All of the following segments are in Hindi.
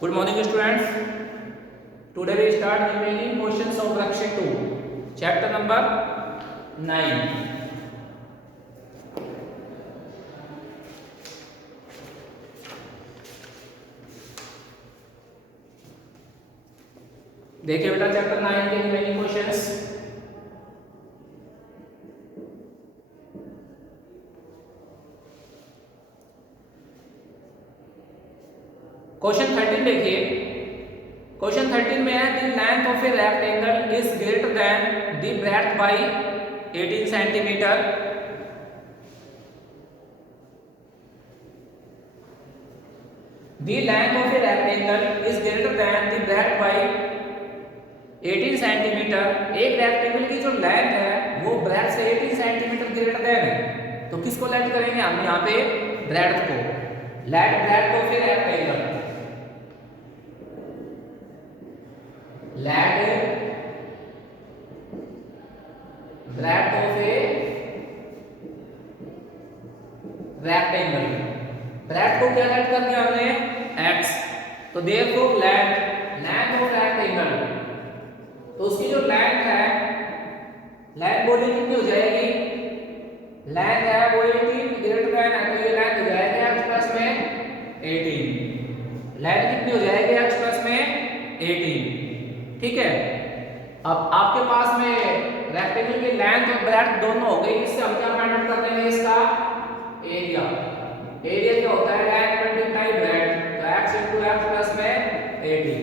Good morning, students. Today we start remaining questions of Raksha 2, chapter number 9. देखिए बेटा चैप्टर 9 के रिमेनिंग क्वेश्चंस। क्वेश्चन 13 देखिए। क्वेश्चन 13 में है the length of a rectangle is greater than the breadth by 18 centimetre. The length of a rectangle is greater than the breadth by 18 centimetre. एक रेक्टेंगल की जो लेंथ है वो ब्रेड्थ से 18 सेंटीमीटर ग्रेटर देन है, तो किसको लेट करेंगे हम यहाँ पे? ब्रेड्थ को। Let breadth of a rectangle, let breadth of a rectangle। breadth को क्या लेट करना है हमने? x। तो therefore length of rectangle, तो उसकी जो लेंथ है, लेंथ बोली कितनी हो जाएगी? लेंथ है वो 18 ग्रेटर देन है, तो ये लेंथ हो जाएगी x प्लस में 18। लेंथ कितनी हो जाएगी? x प्लस में 18। ठीक है। अब आपके पास में रेक्टेंगल की लेंथ और ब्रेड्थ दोनों हो गई, इससे हम क्या फाइंड आउट कर देंगे? इसका एरिया। एरिया क्या होता है? लेंथ मल्टीप्लाई ब्रेड्थ, तो x into x प्लस में 18।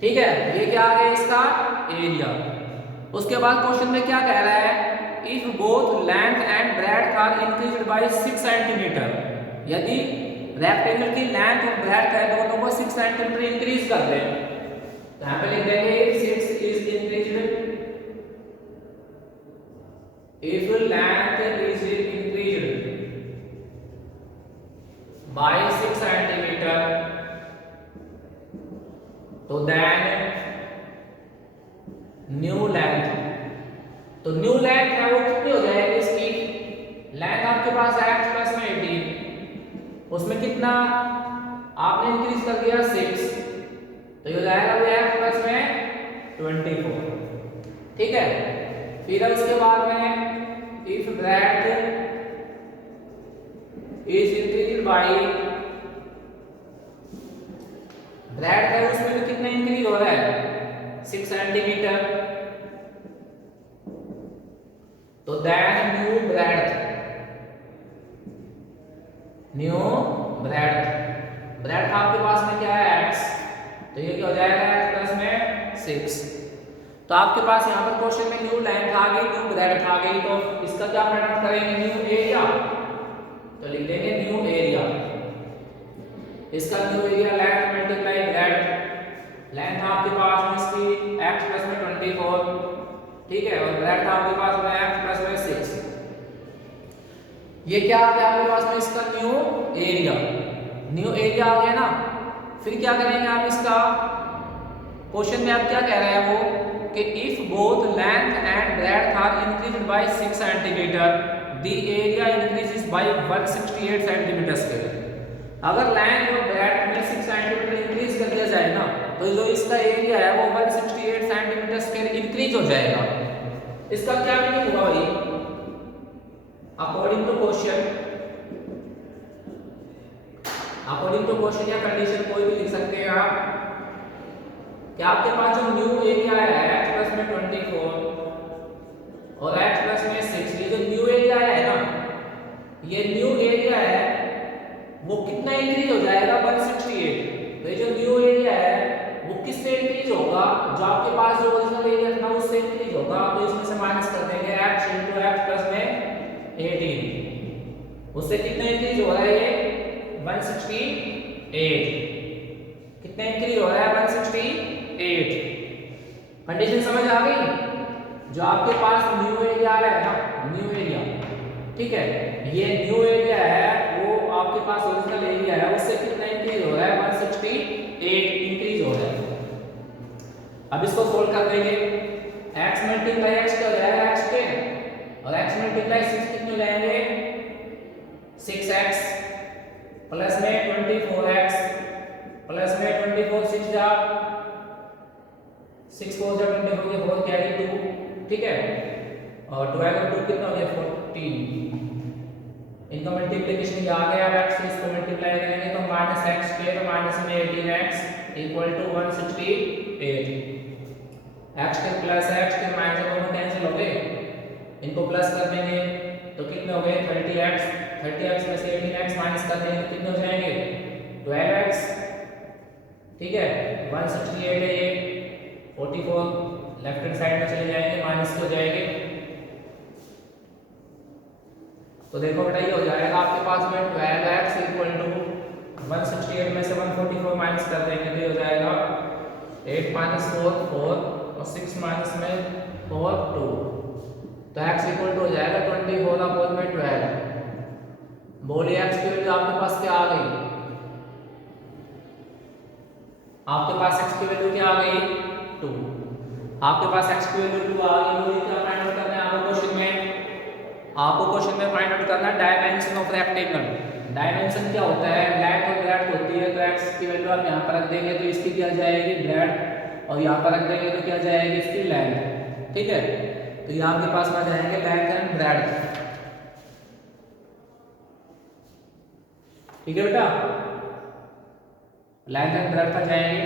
ठीक है, ये क्या आ गया? इसका एरिया। उसके बाद क्वेश्चन में क्या कह रहा है? If both length and breadth are increased by 6 centimetre, यदि रेक्टेंगल की लेंथ और ब्रेड्थ है दोनों को 6 सेंटीमीटर इंक्रीज कर दें, यहाँ पे लिख देंगे 6 is increased if length is increased by 6 centimeter, तो then न्यू लेंथ, तो न्यू लेंथ है वो कितनी हो जाएगी? इसकी लेंथ आपके पास है x प्लस में 18, उसमें कितना आपने इंक्रीज कर दिया? 6, तो ये हो जाएगा वो x प्लस में 24। ठीक है। फिर उसके बाद में if breadth is increased by, breadth है उसमें भी कितना इंक्रीज हो रहा है? 6 सेंटीमीटर, तो देन न्यू ब्रेड्थ, ब्रेड्थ आपके पास में क्या है? x, तो ये क्या हो जाएगा? x प्लस में 6। तो आपके पास यहाँ पर क्वेश्चन में न्यू लेंथ आ गई, न्यू ब्रेड्थ आ गई, तो इसका क्या फाइंड आउट करेंगे? न्यू एरिया, तो लिख देंगे न्यू एरिया। इसका new area length multiply breadth, length आपके पास में इसकी x प्लस में 24, ठीक है, और ब्रेड्थ आपके पास में x प्लस में 6। ये क्या आ गया आपके पास में? इसका न्यू एरिया आ गया ना। फिर क्या करेंगे आप? इसका क्वेश्चन में आप क्या कह रहे हैं वो कि if both length and breadth are increased by 6 centimetre the area increases by 168 centimetre square. अगर लेंथ और ब्रेड्थ में 6 सेंटीमीटर इंक्रीज कर दिया जाए ना, तो जो इसका एरिया है वो 168 सेंटीमीटर स्क्वायर इंक्रीज हो जाएगा। इसका क्या मीनिंग हुआ भाई? अकॉर्डिंग टू क्वेश्चन या कंडीशन कोई भी लिख सकते हैं आप, कि आपके पास जो न्यू एरिया है x प्लस में 24 और x प्लस में 6, ये जो न्यू एरिया है ना, ये न्यू एरिया है वो कितना इंक्रीज हो जाएगा? 168। तो ये जो न्यू एरिया है वो किससे इंक्रीज होगा? जो आपके पास जो ओरिजिनल एरिया था उससे इंक्रीज होगा, तो इसमें से माइनस कर देंगे x into x प्लस में 18। उससे कितना इंक्रीज हो रहा है? ये 168। कितना इंक्रीज हो रहा है? 168। कंडीशन समझ आ गई? जो आपके पास न्यू एरिया आ रहा है ना, न्यू एरिया, ठीक है, ये न्यू एरिया है वो आपके पास ओरिजिनल एरिया है उससे कितना इंक्रीज हो रहा है? 168 इंक्रीज हो रहा है। अब इसको सोल्व कर देंगे। x मल्टीप्लाई x क्या हो जाएगा? x के, और x मल्टीप्लाई 6 कितने जाएंगे? 6x प्लस में 24x ठीक है, और 12 और 2 कितना हो गया 14। इनका मल्टीप्लिकेशन ये आ गया, अब x से इसको मल्टीप्लाई करेंगे तो माइनस एक्स स्क्वायर माइनस में 18x इक्वल टू 168। एक्स के प्लस एक्स के माइनस दोनों कैंसिल हो गए, इनको प्लस कर देंगे तो कितने हो गए 30x, 30x में से 18x माइनस कर देंगे तो कितने हो जाएंगे 12x। ठीक है, 168 है ये, 44 लेफ्ट हैंड साइड में चले जाएंगे, माइनस हो जाएंगे। तो देखो बेटा ये हो जाएगा आपके पास में 12x इक्वल टू 168 में से 144 माइनस कर देंगे तो ये हो जाएगा 8 माइनस 4 4 और 6 माइनस में 4 2, तो x इक्वल टू हो जाएगा 24 अपॉन में 12। बोलिए x की वैल्यू आपके पास क्या आ गई, आपके पास x की वैल्यू क्या आ गई 2। आपके पास x की वैल्यू 2 आ गई, तो क्या फाइंड आउट करना है आपको क्वेश्चन में, आपको क्वेश्चन में फाइंड आउट करना है डायमेंशन ऑफ रेक्टेंगल। डायमेंशन क्या होता है, लेंथ और ब्रेड्थ होती है, तो x की वैल्यू आप यहां पर रख देंगे तो इसकी क्या जाएगी ब्रेड्थ, और यहां पर रख देंगे तो क्या जाएगी इसकी लेंथ। ठीक है, तो ये आपके पास में आ जाएंगे लेंथ एंड ब्रेड्थ। ठीक है बेटा, लेंथ एंड ब्रेड्थ आ जाएंगे।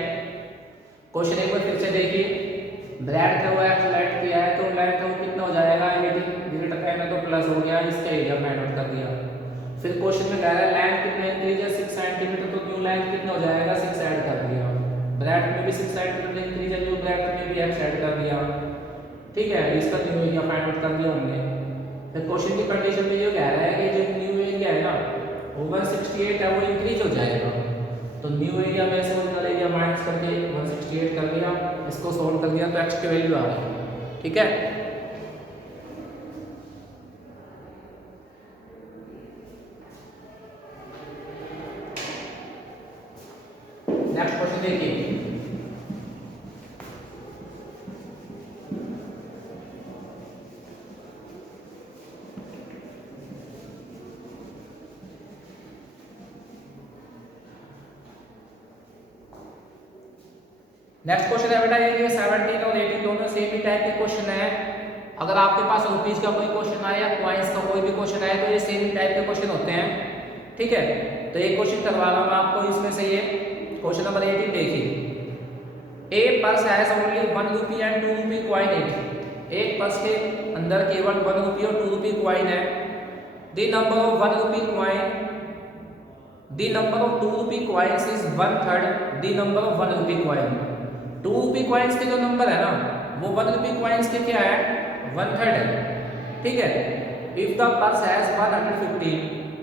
क्वेश्चन एक बार फिर से देखिए, ब्रेड्थ है वो x लेंथ किया है तो लेंथ वो कितना हो जाएगा 18 डिवाइड करना तो प्लस हो गया, इसका एरिया फाइंड आउट कर दिया। फिर क्वेश्चन में कह रहा है लेंथ कितना इंक्रीज है 6 सेंटीमीटर, तो न्यू लेंथ कितना हो जाएगा 6 ऐड कर दिया। ब्रेड्थ में भी 6 सेंटीमीटर इंक्रीज है, न्यू ब्रेड्थ में भी x ऐड कर दिया। ठीक है, इसका न्यू एरिया फाइंड आउट कर दिया हमने। फिर क्वेश्चन की कंडीशन में जो कह रहा है कि जो न्यू एरिया है ना वो 168 है वो इंक्रीज हो जाएगा, तो न्यू एरिया में से ओरिजिनल एरिया माइनस करके 168 कर दिया, इसको सॉल्व कर दिया तो x की वैल्यू आ गई। ठीक है, नेक्स्ट क्वेश्चन देखिए, नेक्स्ट क्वेश्चन है बेटा ये 17 और 18 दोनों सेम ही टाइप के क्वेश्चन है। अगर आपके पास रुपीज का कोई क्वेश्चन आए या कॉइंस का कोई भी क्वेश्चन आए तो ये सेम ही टाइप के क्वेश्चन होते हैं। ठीक है, तो एक क्वेश्चन करवा रहा हूं आपको इसमें से, ये क्वेश्चन नंबर 18 देखिए, a purse has only 1 rupee and 2 rupee coin in. एक पर्स के अंदर केवल 1 रुपी और 2 रुपी कॉइन है। The number of 1 rupee coin, the number of 2 rupee coins is 1/3 the number of 1 rupee coin. 2 rupee coins के जो नंबर है ना वो 1 रुपी कॉइंस के क्या है 1/3 है। ठीक है, इफ द पर्स हैज 115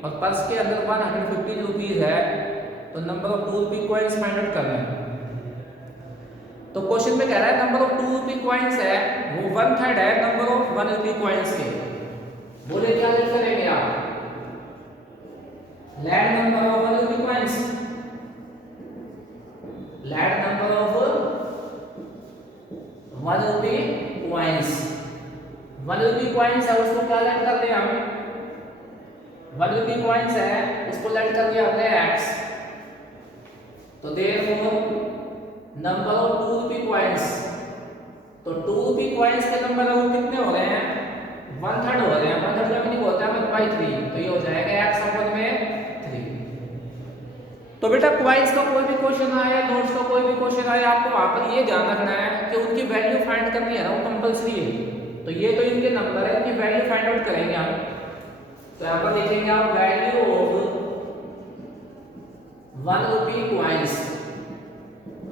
और पर्स के अंदर 115 रुपीज है तो number of 2 rupee coins find out करना है। तो क्वेश्चन में कह रहा है नंबर ऑफ 2 रुपी कॉइंस है वो 1/3 है नंबर ऑफ 1 रुपी कॉइंस के। बोले क्या करेंगे आप, let number of 1 rupee coins, let number of 1 rupee coins, 1 rupee coins है उसको क्या लेट कर दिया हम, 1 रुपी कॉइंस है उसको लेट कर दिया हमने x। तो therefore number of 2 rupee coins, तो 2 रुपी कॉइंस के नंबर वो कितने हो रहे हैं 1/3 हो रहे हैं, 1/3 का मीनिंग होता है 1/3, तो ये हो जाएगा x अपॉन में 3। तो बेटा कॉइंस का कोई भी क्वेश्चन आए, नोट्स का कोई भी क्वेश्चन आए, आपको वहां पर ये ध्यान रखना है कि उनकी वैल्यू फाइंड करनी है ना, वो कंपलसरी है। तो ये तो इनके नंबर है, इनकी वैल्यू फाइंड आउट करेंगे हम। तो यहां पर लिखेंगे आप value of 1 rupee coins,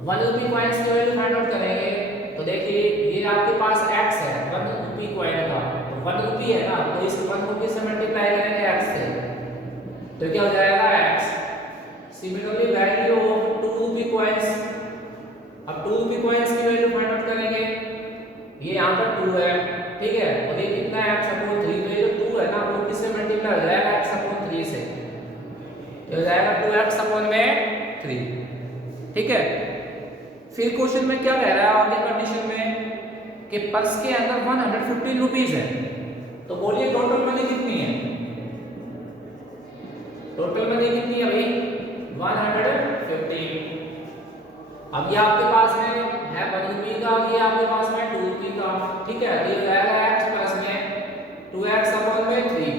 1 rupee coins की वैल्यू फाइंड आउट करेंगे। तो देखिए ये आपके पास x है 1 रुपी कॉइन का, तो 1 रुपी है ना तो इस 1 रुपी से मल्टीप्लाई करेंगे x से, तो क्या हो जाएगा x। Similarly value of 2 rupee coins, अब 2 रुपी कॉइंस की वैल्यू फाइंड आउट करेंगे। ये यहां पर 2 है, ठीक है, और ये कितना है x अपॉन 3, तो ये जो 2 है ना वो किससे मल्टीप्लाई हो जाएगा x अपॉन 3 से, ये हो जाएगा 2x अपॉन में 3। ठीक है, फिर क्वेश्चन में क्या कह रहा है आगे कंडीशन में कि पर्स के अंदर 115 रुपीज है, तो बोलिए टोटल मनी कितनी है, टोटल मनी कितनी है भाई 115। अब ये आपके पास में है 1 रुपये का आ गया आपके पास में 2 रुपये का, ठीक है। तो ये आएगा x प्लस में 2x अपॉन में 3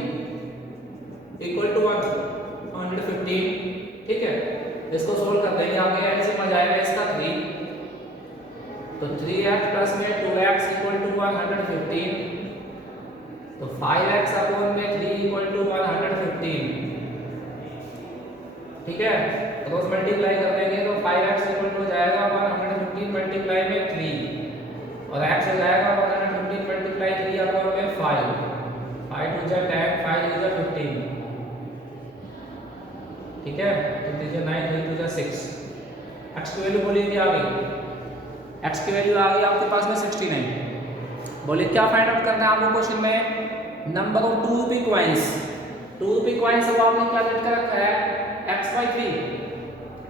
इक्वल टू 115, ठीक है। इसको सोल्व कर देंगे, आगे एलसीएम आ जाएगा इसका 3, तो 3x प्लस में 2x इक्वल टू 115, तो 5x अपॉन में 3 इक्वल टू 115, ठीक है। क्रॉस मल्टीप्लाई कर देंगे तो 5x इक्वल टू हो जाएगा 115 मल्टीप्लाई में 3 और x हो जाएगा 115 मल्टीप्लाई 3 अपॉन में 5, 5 टू जा 10, 5 टू जा 15, ठीक है। तो 3 जा 9, 3 टू जा 6, x की वैल्यू बोलिए क्या आ गई, x की वैल्यू आ गई आपके पास में 69। बोलिए क्या फाइंड आउट करना है आपको क्वेश्चन में, नंबर ऑफ 2 रुपये कॉइंस। 2 रुपये कॉइंस अब आपने क्या लिख कर रखा है x/3,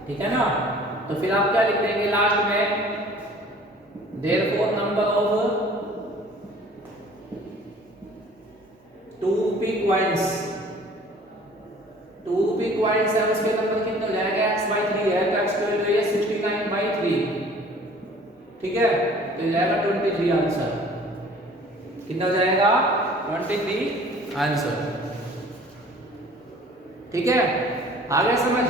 ठीक है ना। तो फिर आप क्या लिख देंगे लास्ट में, देयरफॉर नंबर ऑफ 2 रुपये कॉइंस, 2 रुपये कॉइंस है उसके नंबर कितना हो जाएगा x/3 है, तो x की वैल्यू है 69/3, ठीक है। तो ये जाएगा 23 आंसर, कितना हो जाएगा 23 आंसर, ठीक है। आगे समझ।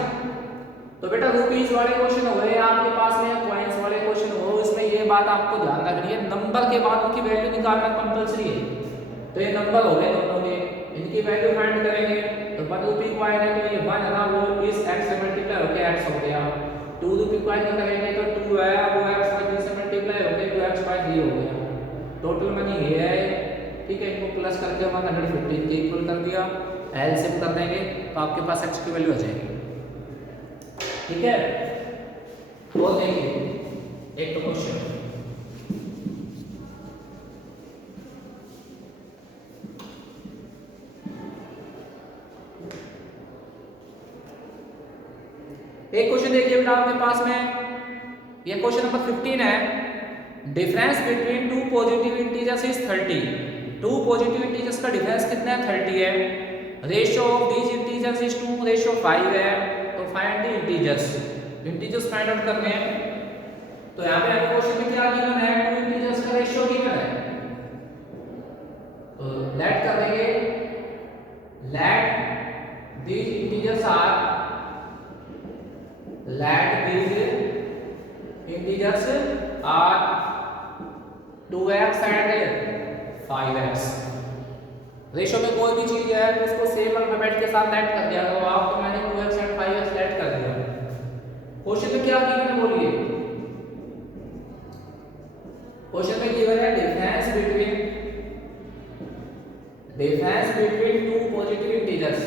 तो बेटा रुपीस वाले क्वेश्चन हो गए आपके पास में, कॉइंस वाले क्वेश्चन हो, इसमें ये बात आपको ध्यान रखनी है, नंबर के बाद उनकी वैल्यू निकालना कंपलसरी है। तो ये नंबर हो गए दोनों के, इनकी वैल्यू फाइंड करेंगे। तो 1 रुपये कॉइन है तो ये 1 है ना, वो इस x से मल्टीप्लाई होकर x हो गया। 2 रुपये कॉइन का करेंगे तो 2 है, वो x/3 से मल्टीप्लाई होकर 2x/3 हो गया। टोटल मनी ये है, ठीक है। इनको प्लस करके 115 के इक्वल कर दिया, एलसीएम कर देंगे तो आपके पास x की वैल्यू आ जाएगी, ठीक है। तो देखिए एक तो क्वेश्चन, एक क्वेश्चन देखिए बेटा आपके पास में, ये क्वेश्चन नंबर 15 है। Difference between 2 positive integers is 30। 2 positive integers का डिफरेंस कितना है 30 है। Ratio of these integers is 2 ratio 5 है। तो find the integers, integers find out करने हैं। तो यहाँ पे आपके क्वेश्चन में क्या गिवन है, 2 इंटीजर्स का रेशियो गिवन है। तो लेट कर देंगे, let these integers are, let these integers are 2x and 5x। Ratio में कोई भी चीज है तो उसको सेम अल्फाबेट के साथ लेट कर दिया, तो आप तो मैंने 2x and 5x लेट कर दिया। क्वेश्चन में क्या गिवन है बोलिए, क्वेश्चन में गिवन है difference between 2 positive integers.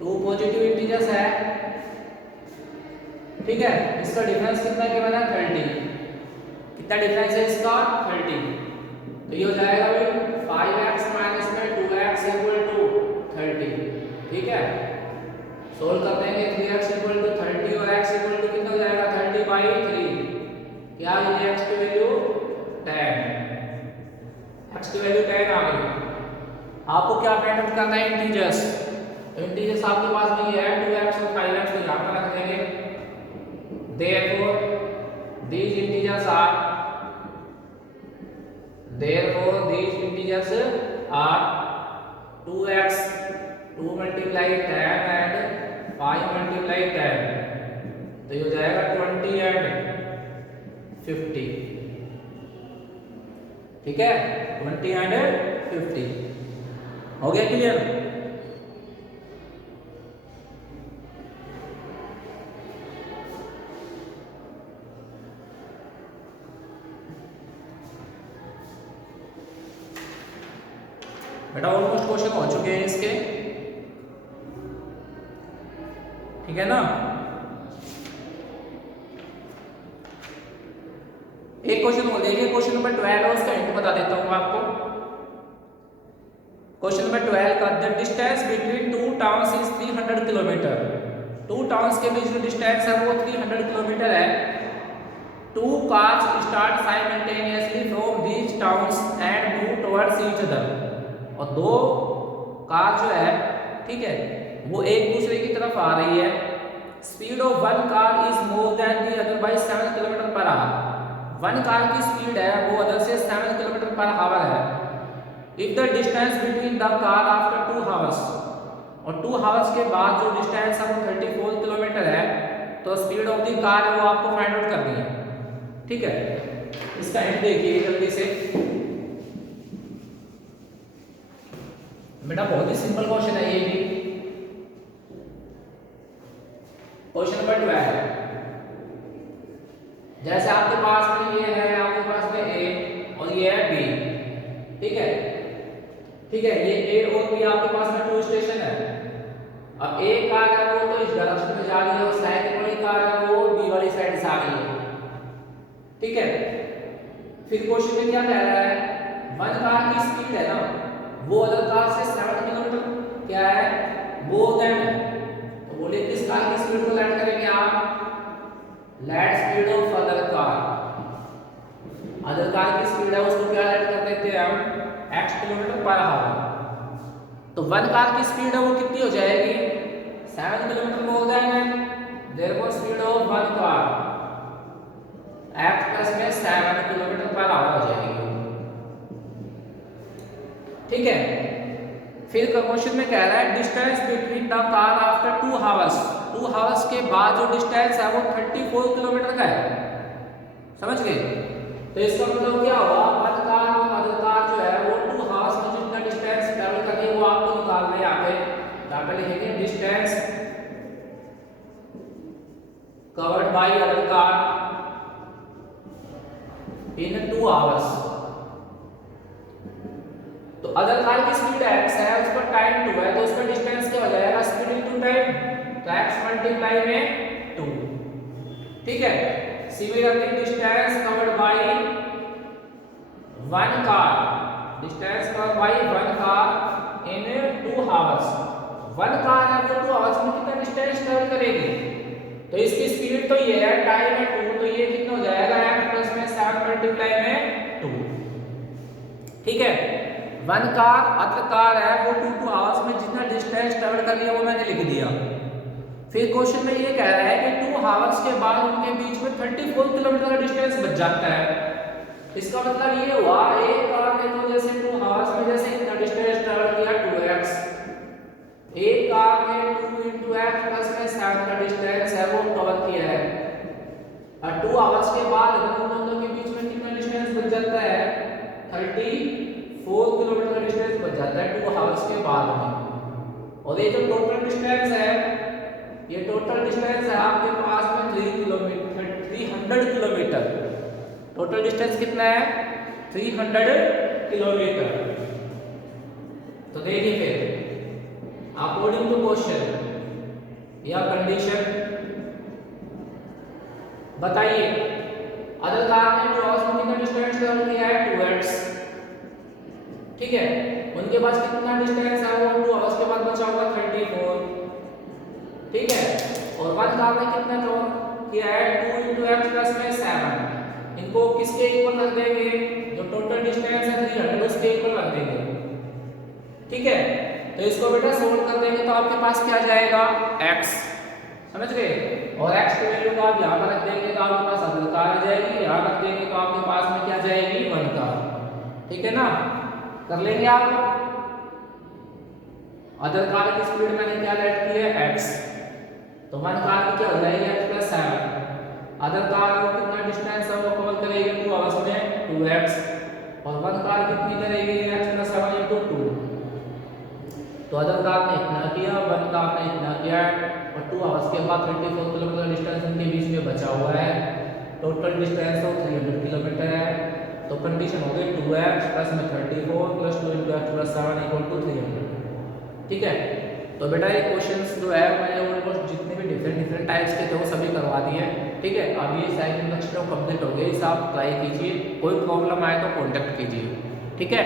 2 positive integers है, ठीक है। इसका डिफरेंस कितना गिवन है 30। कितना डिफरेंस है इसका 30। तो ये हो जाएगा भाई 5x माइनस में 2x इक्वल टू 30, ठीक है। सोल्व कर देंगे 3x इक्वल टू 30 और x इक्वल टू कितना हो जाएगा 30/3। क्या आ गई x की वैल्यू 10, x की वैल्यू 10 आ गई। आपको क्या फाइंड आउट करना है इंटीजर्स। इंटीजर्स आपके पास में ये है 2x और 5x, को यहां पर रख देंगे। therefore these integers are 2x 2 multiply 10 and 5 multiply 10, तो ये हो जाएगा 20 and 50, ठीक है। 20 and 50 हो गया क्लियर। बेटा ऑलमोस्ट क्वेश्चन हो चुके हैं इसके, ठीक है ना। एक क्वेश्चन हो देखिए, क्वेश्चन नंबर 12 है, उसका हिंट बता देता हूं आपको। क्वेश्चन नंबर 12 का the distance between 2 towns is 300 kilometre. 2 towns के बीच जो डिस्टेंस है वो 300 किलोमीटर है। 2 cars start simultaneously from these towns and move towards each other। और 2 कार जो है, ठीक है, वो एक दूसरे की तरफ आ रही है speed of one car is more than the other by 7 kilometre per hour. One car की स्पीड है वो अदर से 7 किलोमीटर पर आवर है। If the distance between the car after 2 hours, और 2 आवर्स के बाद जो डिस्टेंस है वो 34 किलोमीटर है, तो स्पीड ऑफ द कार है वो आपको फाइंड आउट करनी है। ठीक है, इसका हिंट देखिए जल्दी से। बेटा बहुत ही सिंपल क्वेश्चन है ये भी। क्वेश्चन नंबर 12, जैसे आपके पास में ये है, आपके पास में ए और ये है बी। ठीक है, ठीक है, ये ए और बी आपके पास में 2 स्टेशन है। अब एक कार है वो तो इस डायरेक्शन में जा रही है और सेकंड वाली कार है वो बी वाली साइड से आ रही है। ठीक है, फिर क्वेश्चन में क्या कह रहा है, वन कार की स्पीड है ना वो अदर कार से 7 किलोमीटर क्या है मोर देन है। तो बोले किस कार की स्पीड को लेट करेंगे आप, let speed of other car. Other car की स्पीड है उसको क्या लेट कर देते हैं हम, x किलोमीटर पर आवर। तो वन कार की स्पीड है वो कितनी हो जाएगी, 7 किलोमीटर मोर देन है, therefore speed of one car x plus में 7 किलोमीटर पर आवर हो जाएगी। ठीक है, फिर क्वेश्चन में कह रहा है distance between the car after 2 hours. 2 hours के बाद जो डिस्टेंस है वो 34 किलोमीटर का है। समझ गए? तो इसका मतलब क्या हुआ, वन कार और अदर कार जो है वो 2 आवर्स में जितना डिस्टेंस ट्रैवल करनी है वो आपको निकालना है। यहाँ पे लिखेंगे distance covered by other car in 2 hours. तो अदर कार की स्पीड x है, उसका टाइम 2 है, तो उसका डिस्टेंस क्या हो जाएगा, स्पीड इनटू टाइम, तो x मल्टीप्लाई में 2। ठीक है, similarly distance covered by one car, distance covered by one car in 2 hours. One car है वो 2 आवर्स में कितना डिस्टेंस ट्रैवल करेगी, तो इसकी स्पीड तो ये है, टाइम है 2, तो ये कितना हो जाएगा x प्लस में 7 मल्टीप्लाई में 2। ठीक है, वन कार अदर कार है वो 2 आवर्स में जितना डिस्टेंस ट्रैवल कर लिया वो मैंने लिख दिया। फिर क्वेश्चन में ये कह रहा है कि 2 आवर्स के बाद उनके बीच में 34 किलोमीटर का डिस्टेंस बच जाता है। इसका मतलब ये हुआ एक कार ने तो जैसे 2 आवर्स में जैसे इतना डिस्टेंस ट्रैवल किया 2x, एक कार ने 2 × x प्लस में 7 का डिस्टेंस है वो कवर किया है। और 2 आवर्स के बाद उन दोनों के बीच में कितना डिस्टेंस बच जाता है, 34 किलोमीटर का डिस्टेंस बच जाता है 2 आवर्स के बाद में। और ये जो टोटल डिस्टेंस है, ये टोटल डिस्टेंस है आपके पास में 300 किलोमीटर। टोटल डिस्टेंस कितना है, 300 किलोमीटर। तो देखिए फिर अकॉर्डिंग टू क्वेश्चन या कंडीशन बताइए, अदर कार ने 2 आवर्स में कितना डिस्टेंस ट्रैवल किया है, 2x। ठीक है, उनके पास कितना डिस्टेंस है वो 2 आवर्स के बाद बचा हुआ 34। ठीक है, और वन कार ने कितना कवर किया है, 2 × x प्लस में 7। इनको किसके इक्वल रख देंगे, जो टोटल डिस्टेंस है 300 उसके इक्वल रख देंगे। ठीक है, तो इसको बेटा सोल्व कर देंगे तो आपके पास क्या जाएगा, x। समझ गए? और x की वैल्यू को आप यहाँ पर रख देंगे तो आपके पास अदर कार आ जाएगी, यहाँ रख देंगे तो आपके पास में क्या जाएगी, वन कार। ठीक है ना, कर लेंगे आप। अदर कार की स्पीड मैंने क्या लेट की है, x, तो वन कार की क्या हो जाएगी, x प्लस 7। अदर कार को कितना डिस्टेंस है वो कवर करेगी 2 आवर्स में, 2x, और वन कार कितनी करेगी, x प्लस 7 × 2। तो अदर कार ने इतना किया, वन कार ने इतना किया, और 2 आवर्स के बाद 34 किलोमीटर डिस्टेंस उनके बीच में बचा हुआ है। टोटल डिस्टेंस तो 300 किलोमीटर है। तो कंडीशन हो गई 2x प्लस में 34 प्लस 2 × x प्लस 7 = 300। ठीक है, तो बेटा ये क्वेश्चंस जो है मैंने ऑलमोस्ट जितने भी डिफरेंट टाइप्स के थे वो सभी करवा दिए हैं। ठीक है, अब ये साइकिल लेक्चर कंप्लीट हो गई, इसे आप ट्राई कीजिए, कोई प्रॉब्लम आए तो कांटेक्ट कीजिए। ठीक है।